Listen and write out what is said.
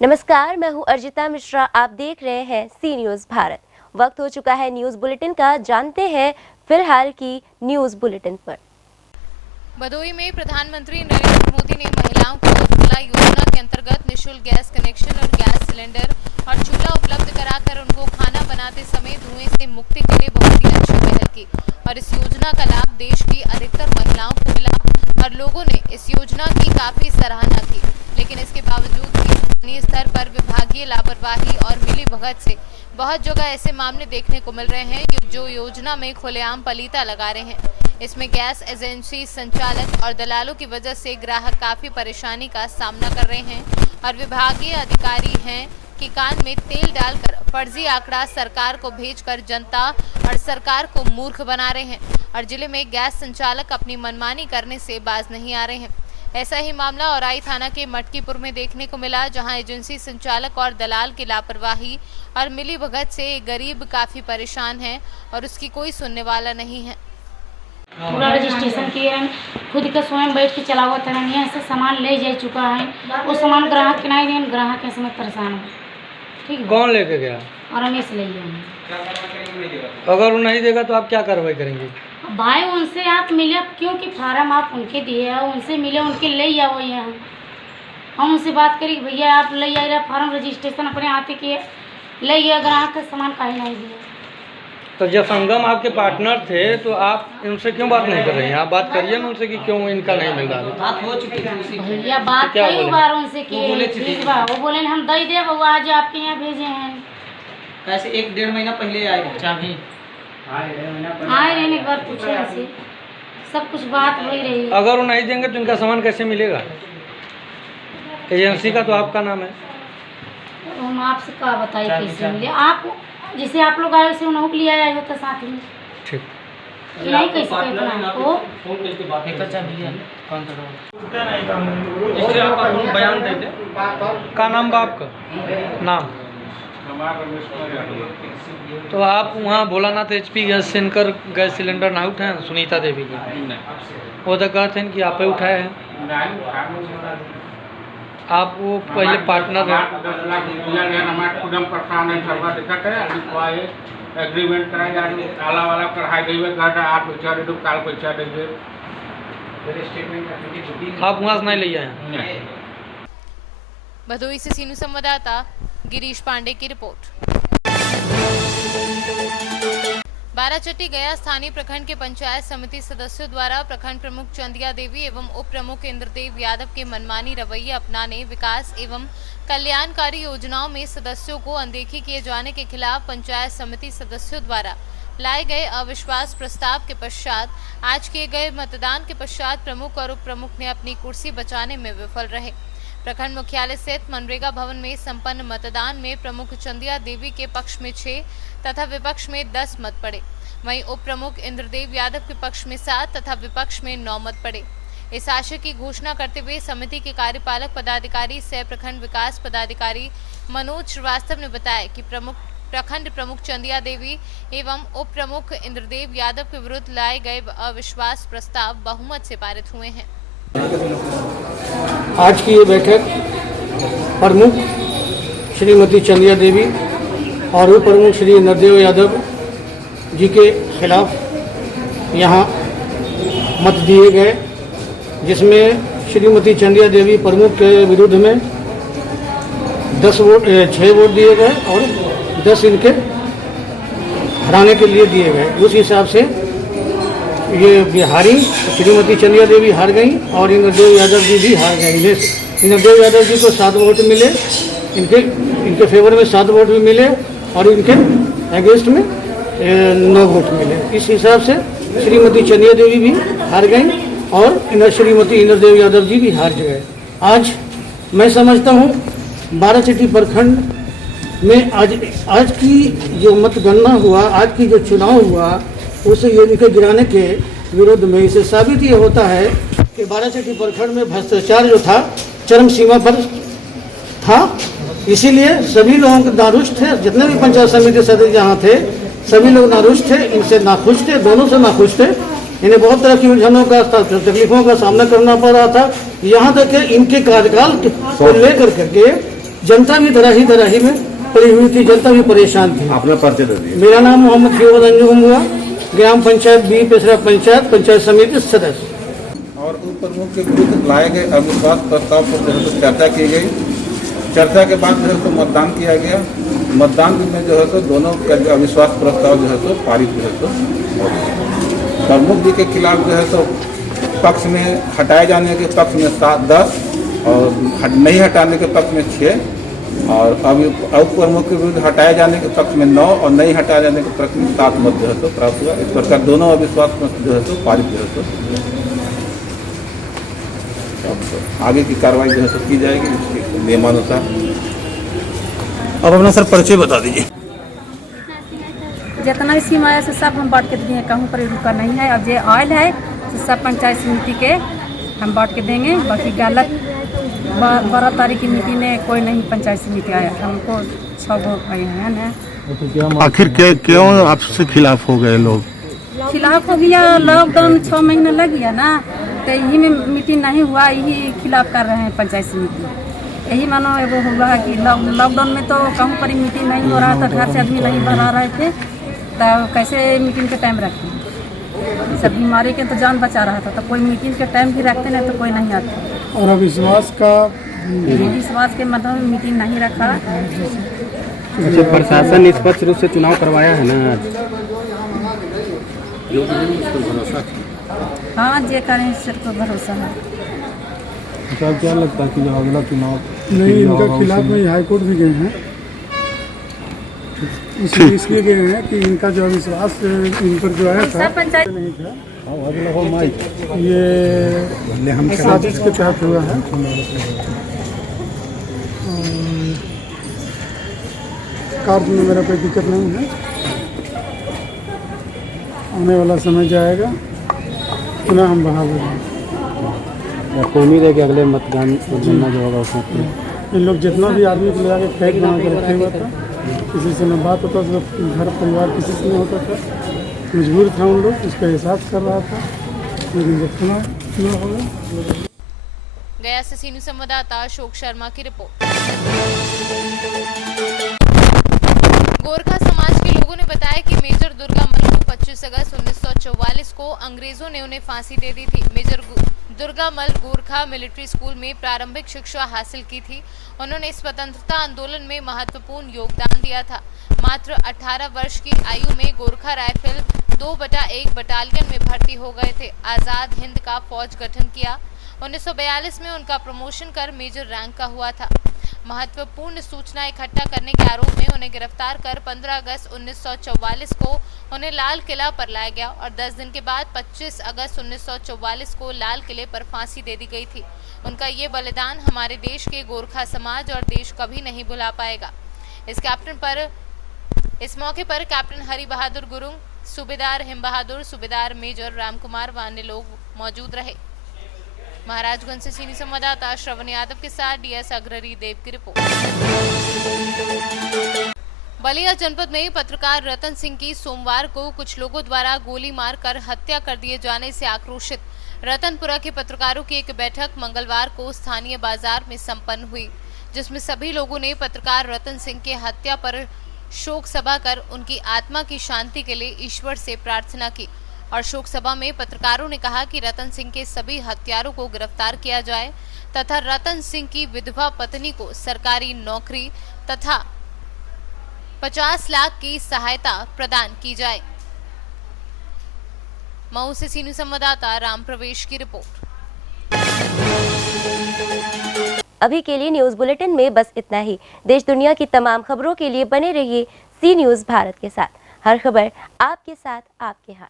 नमस्कार, मैं हूं अर्जिता मिश्रा। आप देख रहे हैं सी न्यूज़ भारत। वक्त हो चुका है न्यूज़ बुलेटिन का। जानते हैं फिलहाल की न्यूज़ बुलेटिन पर। भदोही में प्रधानमंत्री नरेंद्र मोदी ने महिलाओं को उज्ज्वला योजना के अंतर्गत निःशुल्क गैस कनेक्शन और गैस सिलेंडर और चूल्हा उपलब्ध कराकर उनको खाना बनाते समय धुएं से मुक्ति के लिए बहुत ही अच्छी पहल की और इस योजना का लाभ देश की अधिकतर महिलाओं को मिला और लोगों ने इस योजना की काफी सराहना की। लेकिन इसके बावजूद भी स्थानीय स्तर पर विभागीय लापरवाही और मिलीभगत से बहुत जगह ऐसे मामले देखने को मिल रहे हैं जो योजना में खुलेआम पलीता लगा रहे हैं। इसमें गैस एजेंसी संचालक और दलालों की वजह से ग्राहक काफी परेशानी का सामना कर रहे हैं और विभागीय अधिकारी हैं कि कान में तेल डालकर फर्जी आंकड़ा सरकार को भेजकर जनता और सरकार को मूर्ख बना रहे हैं और जिले में गैस संचालक अपनी मनमानी करने से बाज नहीं आ रहे हैं। ऐसा ही मामला औराई थाना के मटकीपुर में देखने को मिला, जहां एजेंसी संचालक और दलाल की लापरवाही और मिलीभगत से एक गरीब काफी परेशान है और उसकी कोई सुनने वाला नहीं है। पूरा रजिस्ट्रेशन किए हैं, खुद का स्वयं बैठ के चला हुआ था, यहाँ से सामान ले जा चुका है, वो सामान ग्राहक के नहीं दिए, ग्राहक के समय परेशान हो। ठीक है, कौन लेके गया? और रमेश ले गया। अगर वो नहीं देगा तो आप क्या कार्रवाई करेंगे? भाई उनसे आप मिले, क्योंकि फार्म आप उनके दिए हैं, उनसे मिले, उनके ले आओ यहाँ। हम उनसे बात करी, भैया आप ले आइए फार्म रजिस्ट्रेशन अपने हाथ किए, ले आइए, ग्राहक का सामान काहे नहीं दिया। तो जब संगम आपके पार्टनर थे तो आप उनसे क्यों बात नहीं कर रही हैं? आप बात करिए ना उनसे कि क्यों इनका नहीं मिल रहा है। बात हो चुकी है भैया, बात कई बार उनसे की, ठीक बा, वो बोले हम दे दे, वो आज आपके यहाँ भेजे हैं। कैसे 1-1.5 महीना पहले आए थे चाबी आए रहने एक बार पूछे ऐसे सब कुछ बात हो ही रही। अगर वो नहीं देंगे तो इनका सामान कैसे मिलेगा? एजेंसी का तो आपका नाम है। हम आपसे क्या बताइए कैसे मिले? आप जैसे आप लोग आए वैसे उन्होंने लिया आया होता साथ में। ठीक, नहीं कैसे कहते आपको बयान दे दे। का नाम बा आपका? नाम तो आप वहाँ भोलानाथ HP गैस से इनकर गैस सिलेंडर ना उठाए सुनीता देवी की, वो तो कहते हैं कि आप ही उठाए हैं। आप वो पहले पार्टनर हैं। एग्रीमेंट कराए आला वाला कढ़ाई देवे कहता आप पैसा दे दो, काल पैसा दे दे। आप वहाँ से नहीं ले आए? भदोही से सीनू संवाददाता गिरीश पांडे की रिपोर्ट। बाराचट्टी गया स्थानीय प्रखंड के पंचायत समिति सदस्यों द्वारा प्रखंड प्रमुख चंदिया देवी एवं उप प्रमुख इंद्रदेव यादव के मनमानी रवैये अपनाने विकास एवं कल्याणकारी योजनाओं में सदस्यों को अनदेखी किए जाने के खिलाफ पंचायत समिति सदस्यों द्वारा लाए गए अविश्वास प्रस्ताव के पश्चात आज किए गए मतदान के पश्चात प्रमुख और उप प्रमुख ने अपनी कुर्सी बचाने में विफल रहे। प्रखंड मुख्यालय स्थित मनरेगा भवन में संपन्न मतदान में प्रमुख चंदिया देवी के पक्ष में 6 तथा विपक्ष में 10 मत पड़े। वहीं उप प्रमुख इंद्रदेव यादव के पक्ष में 7 तथा विपक्ष में 9 मत पड़े। इस आशय की घोषणा करते हुए समिति के कार्यपालक पदाधिकारी सह प्रखंड विकास पदाधिकारी मनोज श्रीवास्तव ने बताया कि प्रखंड प्रमुख चंदिया देवी एवं उप प्रमुख इंद्रदेव यादव के विरुद्ध लाए गए अविश्वास प्रस्ताव बहुमत से पारित हुए हैं। आज की ये बैठक प्रमुख श्रीमती चंदिया देवी और उप प्रमुख श्री इंद्रदेव यादव जी के खिलाफ यहाँ मत दिए गए, जिसमें श्रीमती चंदिया देवी प्रमुख के विरुद्ध में 6 वोट दिए गए और 10 इनके हराने के लिए दिए गए। उस हिसाब से ये बिहारी श्रीमती चंदिया देवी हार गई और इंद्रदेव यादव जी भी हार गए। इंद्रदेव यादव जी को 7 वोट मिले, इनके फेवर में 7 वोट भी मिले और इनके अगेंस्ट में 9 वोट मिले। इस हिसाब से श्रीमती चंदिया देवी भी हार गई और श्रीमती इंद्रदेव यादव जी भी हार गए। आज मैं समझता हूँ बाराचट्टी प्रखंड में आज की जो मतगणना हुआ, आज की जो चुनाव हुआ, उसे इनके गिराने के विरोध में इसे साबित ये होता है कि बाराचट्टी प्रखंड में भ्रष्टाचार जो था चरम सीमा पर था। इसीलिए सभी लोगों के नारुष्ट थे, जितने भी पंचायत समिति सदस्य यहाँ थे सभी लोग नारुष्ट थे, इनसे नाखुश थे, दोनों से नाखुश थे। इन्हें बहुत तरह की उलझनों का तकलीफों का सामना करना पड़ रहा था। यहाँ तक कि इनके कार्यकाल को लेकर करके जनता भी धराही में पड़ी हुई थी, जनता भी परेशान थी। अपना परिचय दे दिए। मेरा नाम मोहम्मद फिरोज अंजुम हुआ, ग्राम पंचायत बी पेसरा पंचायत समिति सदस्य। और उप प्रमुख के विरुद्ध लाए गए अविश्वास प्रस्ताव पर जो है तो चर्चा की गई। चर्चा के बाद जो है तो मतदान किया गया। मतदान में जो है तो दोनों का जो अविश्वास प्रस्ताव जो है तो पारित जो है तो हो गया। प्रमुख जी के खिलाफ जो है तो पक्ष में हटाए जाने के पक्ष में 7-10 और नहीं हटाने के पक्ष में 6 और उप प्रमुख के विरुद्ध हटाए जाने के पक्ष में 9 और नहीं हटाए जाने के पक्ष में 7 मत जो है तो प्राप्त हुआ। इस प्रकार दोनों अविश्वास मत जो है तो पारित जो है तो आगे की कार्रवाई जो है तो की जाएगी इसके नियमानुसार। अब अपना सर परिचय बता दीजिए। जितना भी स्कीम आया सब हम बांट के दिए, कहूँ पर रुका नहीं है। अब जो ऑयल है तो सब पंचायत समिति के हम बांट के देंगे। बाकी गलत 12 तारीख की मीटिंग में कोई नहीं पंचायत समिति आया, हमको 6 गो आए हैं। आखिर क्यों आपसे खिलाफ हो गए लोग? खिलाफ हो गया, लॉकडाउन 6 महीना लग गया ना, तो यही में मीटिंग नहीं हुआ, यही खिलाफ कर रहे हैं पंचायत समिति। यही मानो वो हुआ कि लॉकडाउन में तो कहूँ पर मीटिंग नहीं हो रहा था, घर से आदमी नहीं बना रहे थे, तो कैसे मीटिंग के टाइम रखें। सब बीमारी के तो जान बचा रहा था, तो कोई मीटिंग के टाइम भी रखते नहीं तो कोई नहीं आता। और अविश्वास के मतलब मीटिंग नहीं रखा। प्रशासन निष्पक्ष रूप से चुनाव करवाया है ना आज? हाँ, जे करें सिर्फ भरोसा है। क्या लगता है कि जो अगला चुनाव नहीं इनका खिलाफ में हाईकोर्ट भी गए हैं, इसलिए गए हैं कि इनका जो अविश्वास इन पर जो आया था नहीं था, ये हम साजिश के तहत हुआ है। कार्य में मेरा कोई दिक्कत नहीं है। आने वाला समय जाएगा, पुनः हम बहाल हो जाएंगे। आपको उम्मीद है कि अगले मतदान जो होगा उसमें इन लोग जितना भी आदमी को ले आके फैक बना के रखे हुआ था, किसी से न बात होता था, घर परिवार किसी से नहीं होता था। मजबूर था उन लोग, उसका एहसास कर रहा था, लेकिन जब चुनाव होगा। गया से सीनियर संवाददाता अशोक शर्मा की रिपोर्ट। गोरखा समाज के लोगों ने बताया कि मेजर दुर्गा मल को 25 अगस्त 1944 को अंग्रेजों ने उन्हें फांसी दे दी थी। मेजर दुर्गा मल गोरखा मिलिट्री स्कूल में प्रारंभिक शिक्षा हासिल की थी। उन्होंने स्वतंत्रता आंदोलन में महत्वपूर्ण योगदान दिया था। मात्र 18 वर्ष की आयु में गोरखा राइफल 2/1 बटालियन में भर्ती हो गए थे। आजाद हिंद का फौज गठन किया। 1942 में उनका प्रमोशन कर मेजर रैंक का हुआ था। महत्वपूर्ण सूचना इकट्ठा करने के आरोप में उन्हें गिरफ्तार कर 15 अगस्त 1944 को उन्हें लाल किला पर लाया गया और 10 दिन के बाद 25 अगस्त 1944 को लाल किले पर फांसी दे दी गई थी। उनका ये बलिदान हमारे देश के गोरखा समाज और देश कभी नहीं भुला पाएगा। इस मौके पर कैप्टन हरि बहादुर गुरुंग, सूबेदार हिम बहादुर, सूबेदार मेजर राम कुमार व अन्य लोग मौजूद रहे। महाराजगंज से सीनियर संवाददाता श्रवण यादव के साथ डीएस अग्ररी देव की रिपोर्ट। बलिया जनपद में पत्रकार रतन सिंह की सोमवार को कुछ लोगों द्वारा गोली मारकर हत्या कर दिए जाने से आक्रोशित रतनपुरा के पत्रकारों की एक बैठक मंगलवार को स्थानीय बाजार में संपन्न हुई, जिसमें सभी लोगों ने पत्रकार रतन सिंह के हत्या पर शोक सभा कर उनकी आत्मा की शांति के लिए ईश्वर से प्रार्थना की। और शोक सभा में पत्रकारों ने कहा कि रतन सिंह के सभी हत्यारों को गिरफ्तार किया जाए तथा रतन सिंह की विधवा पत्नी को सरकारी नौकरी तथा 50 लाख की सहायता प्रदान की जाए। मऊ से सीनियर संवाददाता राम प्रवेश की रिपोर्ट। अभी के लिए न्यूज बुलेटिन में बस इतना ही। देश दुनिया की तमाम खबरों के लिए बने रहिए सी न्यूज भारत के साथ। हर खबर आपके साथ, आपके हाथ।